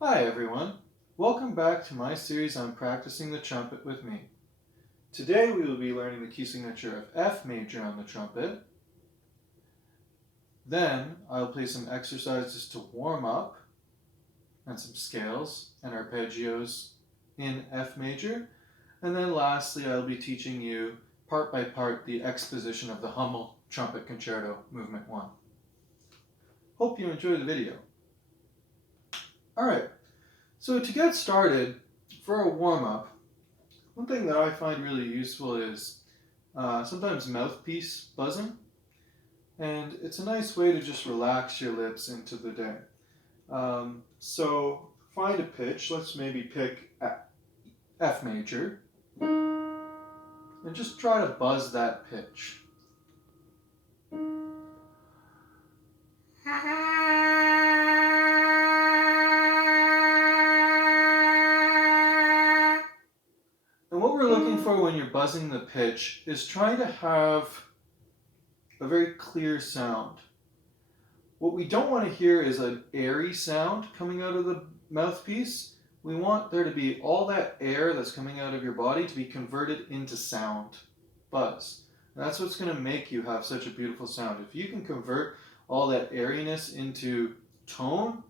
Hi everyone, welcome back to my series on practicing the trumpet with me. Today we will be learning the key signature of F major on the trumpet. Then I'll play some exercises to warm up and some scales and arpeggios in F major. And then lastly I'll be teaching you part by part the exposition of the Hummel Trumpet Concerto Movement 1. Hope you enjoy the video. Alright, so to get started, for a warm-up, one thing that I find really useful is sometimes mouthpiece buzzing, and it's a nice way to just relax your lips into the day. So find a pitch, let's maybe pick F major, and just try to buzz that pitch. And what we're looking for when you're buzzing the pitch is trying to have a very clear sound. What we don't want to hear is an airy sound coming out of the mouthpiece. We want there to be all that air that's coming out of your body to be converted into sound, buzz. And that's what's going to make you have such a beautiful sound. If you can convert all that airiness into tone,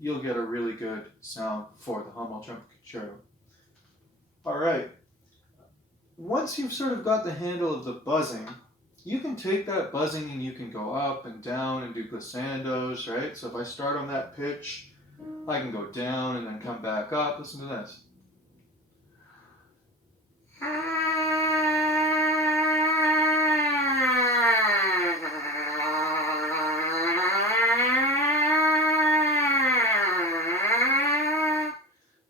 you'll get a really good sound for the Hummel Trumpet Concerto. All right. Once you've sort of got the handle of the buzzing, you can take that buzzing and you can go up and down and do glissandos, right? So if I start on that pitch, I can go down and then come back up. Listen to this.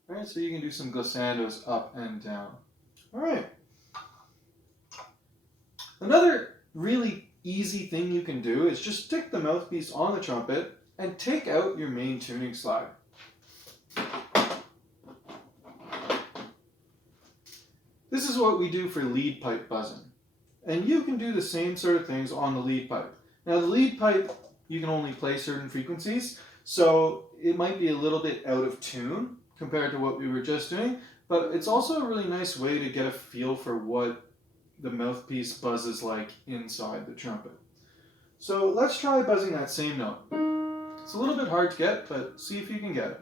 All right, so you can do some glissandos up and down. All right. Another really easy thing you can do is just stick the mouthpiece on the trumpet and take out your main tuning slide. This is what we do for lead pipe buzzing. And you can do the same sort of things on the lead pipe. Now the lead pipe, you can only play certain frequencies, so it might be a little bit out of tune compared to what we were just doing, but it's also a really nice way to get a feel for what the mouthpiece buzzes like inside the trumpet. So let's try buzzing that same note. It's a little bit hard to get, but see if you can get it.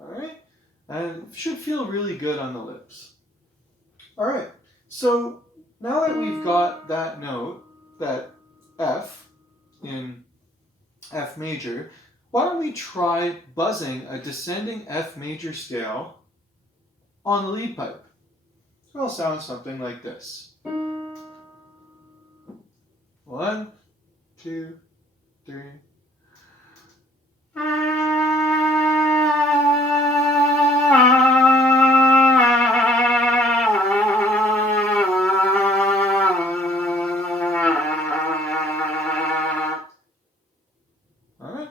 Alright, and it should feel really good on the lips. Alright, so now that we've got that note, that F in F major, why don't we try buzzing a descending F major scale on the lead pipe? It'll sound something like this. 1, 2, 3. Alright,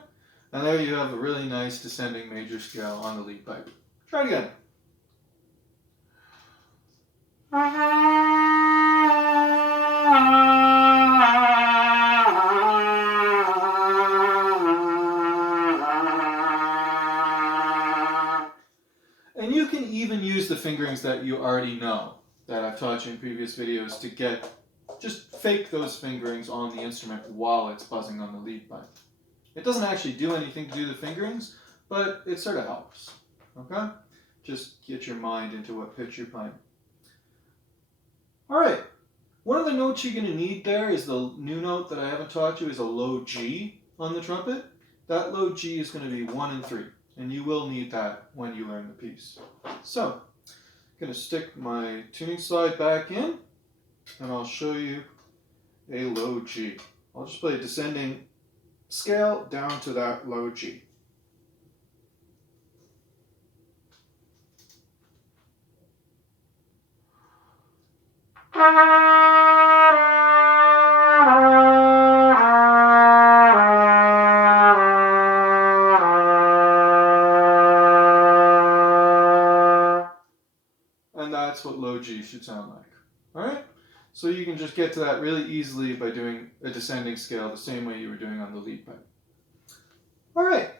and there you have a really nice descending major scale on the lead pipe. Try it again. And you can even use the fingerings that you already know, that I've taught you in previous videos, to just fake those fingerings on the instrument while it's buzzing on the lead pipe. It doesn't actually do anything to do the fingerings, but it sort of helps, okay? Just get your mind into what pitch you're playing. All right, one of the notes you're going to need there is the new note that I haven't taught you is a low G on the trumpet. That low G is going to be 1 and 3, and you will need that when you learn the piece. So, I'm going to stick my tuning slide back in, and I'll show you a low G. I'll just play a descending scale down to that low G. and that's what low G should sound like. All right? So you can just get to that really easily by doing a descending scale the same way you were doing on the lead pipe. All right.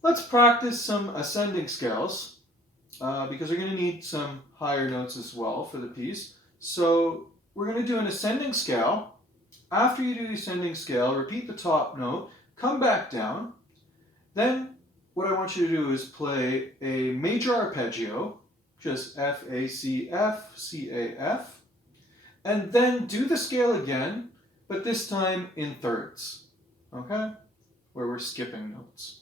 Let's practice some ascending scales because we're going to need some higher notes as well for the piece. So we're going to do an ascending scale. After you do the ascending scale, repeat the top note, come back down. Then what I want you to do is play a major arpeggio, just F, A, C, F, C, A, F, and then do the scale again, but this time in thirds, okay? Where we're skipping notes,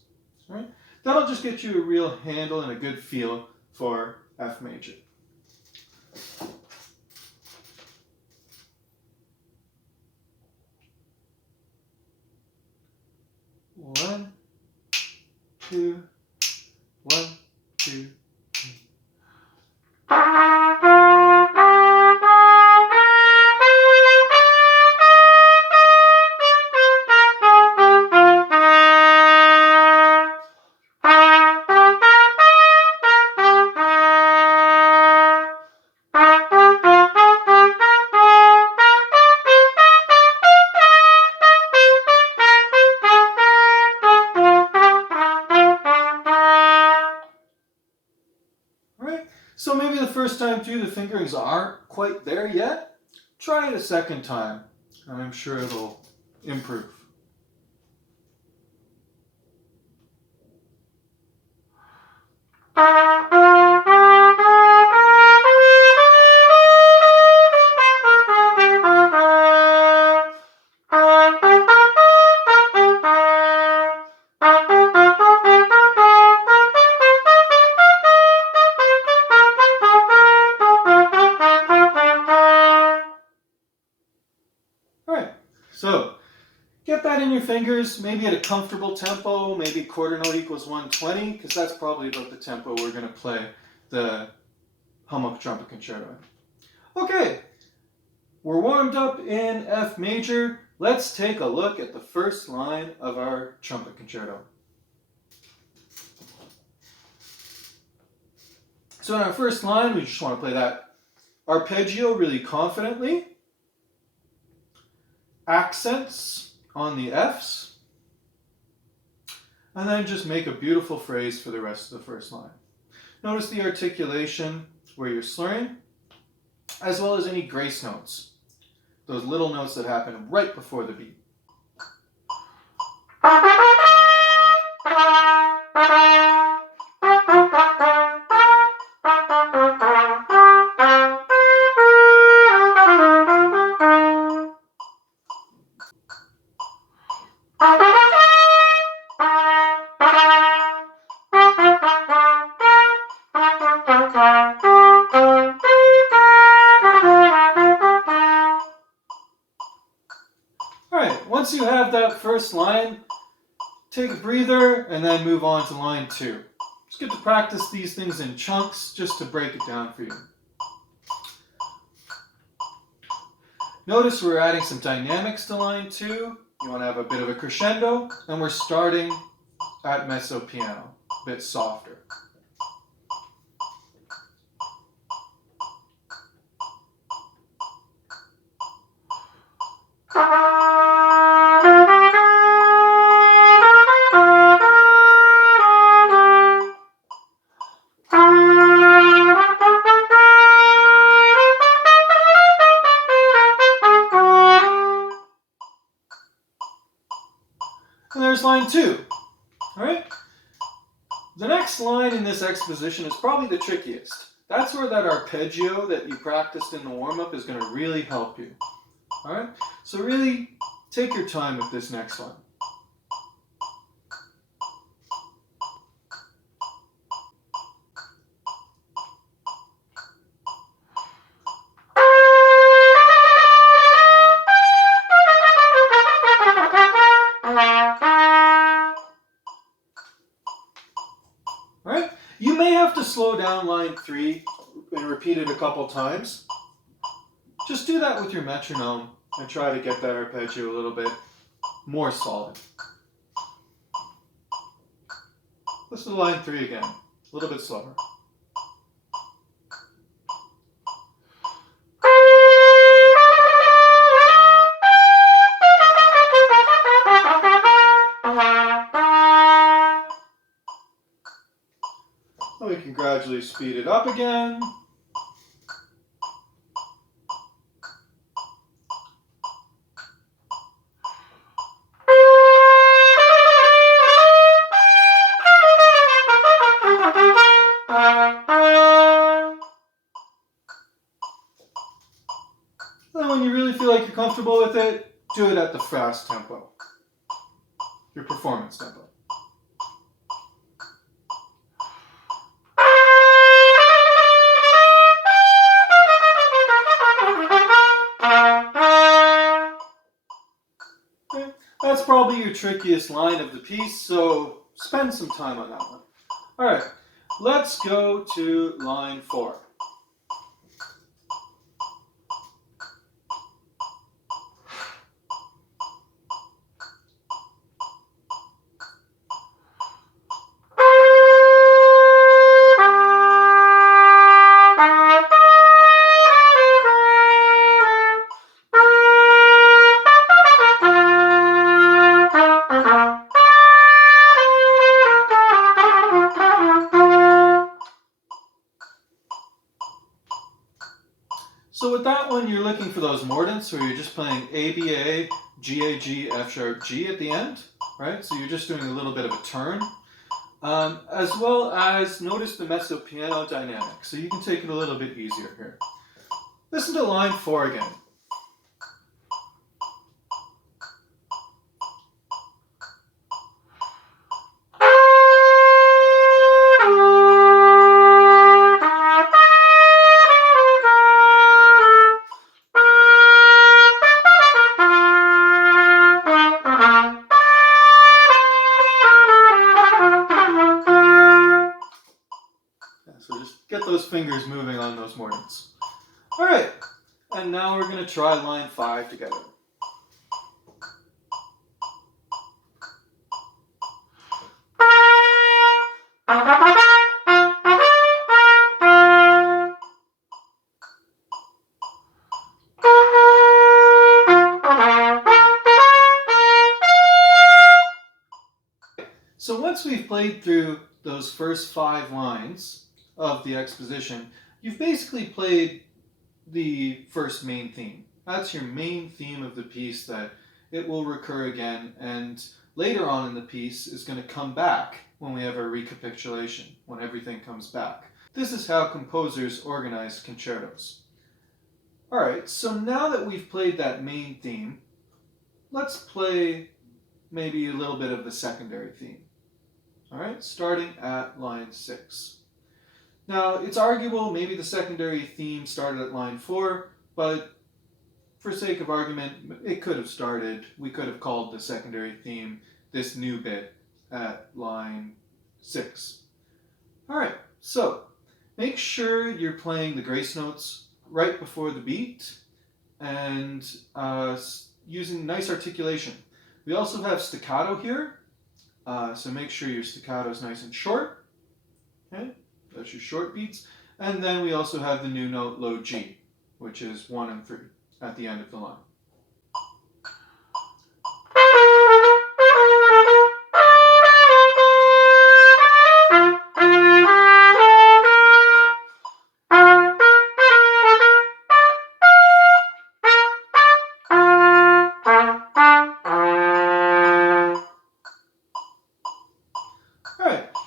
all right? That'll just get you a real handle and a good feel for F major. One, two, 1, 2, 3. So maybe the first time through the fingerings aren't quite there yet. Try it a second time, and I'm sure it'll improve. So, get that in your fingers, maybe at a comfortable tempo, maybe quarter note equals 120, because that's probably about the tempo we're going to play the Hummel Trumpet Concerto. Okay, we're warmed up in F major. Let's take a look at the first line of our Trumpet Concerto. So in our first line, we just want to play that arpeggio really confidently. Accents on the Fs, and then just make a beautiful phrase for the rest of the first line. Notice the articulation where you're slurring, as well as any grace notes, those little notes that happen right before the beat. Alright, once you have that first line, take a breather and then move on to line 2. It's good to practice these things in chunks just to break it down for you. Notice we're adding some dynamics to line 2. You want to have a bit of a crescendo, and we're starting at mezzo piano, a bit softer. And there's line 2. All right? The next line in this exposition is probably the trickiest. That's where that arpeggio that you practiced in the warm-up is going to really help you. All right? So really take your time with this next one. Alright? You may have to slow down line 3 and repeat it a couple times. Just do that with your metronome and try to get that arpeggio a little bit more solid. Listen to line 3 again, a little bit slower. And we can gradually speed it up again. And when you really feel like you're comfortable with it, do it at the fast tempo, your performance tempo. Okay. That's probably your trickiest line of the piece, so spend some time on that one. All right, let's go to line 4. So with that one, you're looking for those mordents where you're just playing A, B, A, G, A, G, F sharp, G at the end, right? So you're just doing a little bit of a turn. As well as notice the mezzo piano dynamic. So you can take it a little bit easier here. Listen to line 4 again. So just get those fingers moving on those mordents. All right, and now we're going to try line 5 together. So once we've played through those first 5 lines of the exposition, you've basically played the first main theme. That's your main theme of the piece that it will recur again, and later on in the piece is going to come back when we have a recapitulation, when everything comes back. This is how composers organize concertos. Alright, so now that we've played that main theme, let's play maybe a little bit of the secondary theme. Alright, starting at line 6. Now, it's arguable maybe the secondary theme started at line 4, but for sake of argument, it could have started, we could have called the secondary theme this new bit at line 6. Alright, so make sure you're playing the grace notes right before the beat and using nice articulation. We also have staccato here, so make sure your staccato is nice and short. Okay, that's your short beats. And then we also have the new note low G, which is 1 and 3 at the end of the line.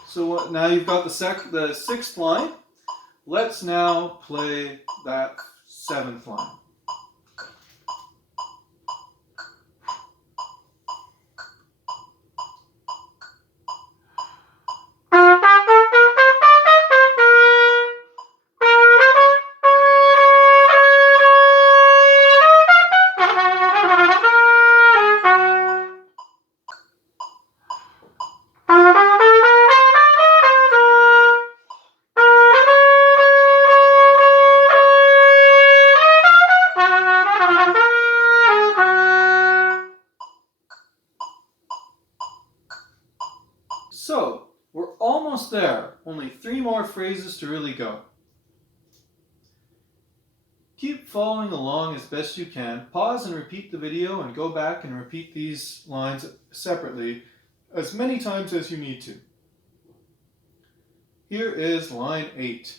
So now you've got the 6th line. Let's now play that 7th line. So, we're almost there. Only 3 more phrases to really go. Keep following along as best you can. Pause and repeat the video and go back and repeat these lines separately as many times as you need to. Here is line 8.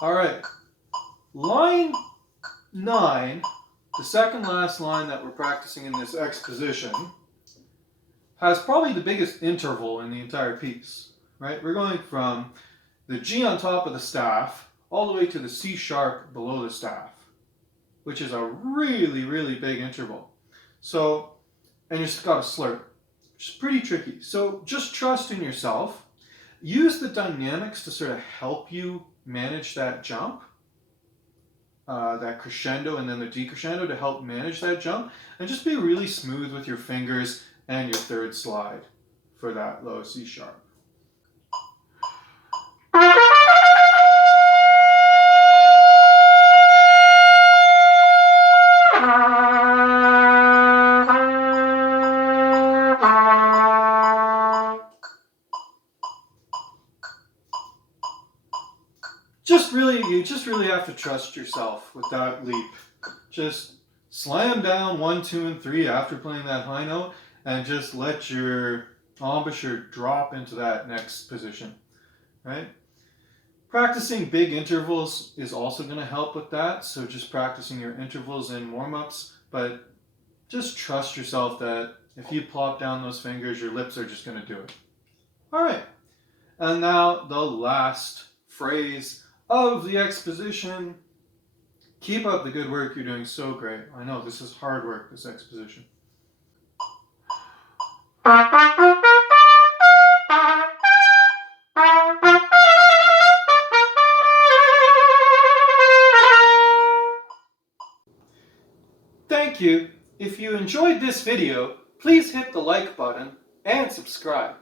All right, line 9, the second last line that we're practicing in this exposition, has probably the biggest interval in the entire piece, right? We're going from the G on top of the staff all the way to the C sharp below the staff, which is a really, really big interval. So, and you've got a slur, which is pretty tricky. So just trust in yourself. Use the dynamics to sort of help you manage that jump, that crescendo and then the decrescendo to help manage that jump, and just be really smooth with your fingers and your third slide for that low C sharp. You just really have to trust yourself with that leap. Just slam down 1, 2, and 3 after playing that high note, and just let your embouchure drop into that next position, right? Practicing big intervals is also going to help with that, so just practicing your intervals in warm-ups, but just trust yourself that if you plop down those fingers, your lips are just going to do it. All right, and now the last phrase of the exposition. Keep up the good work. You're doing so great. I know this is hard work, this exposition. Thank you. If you enjoyed this video, please hit the like button and subscribe.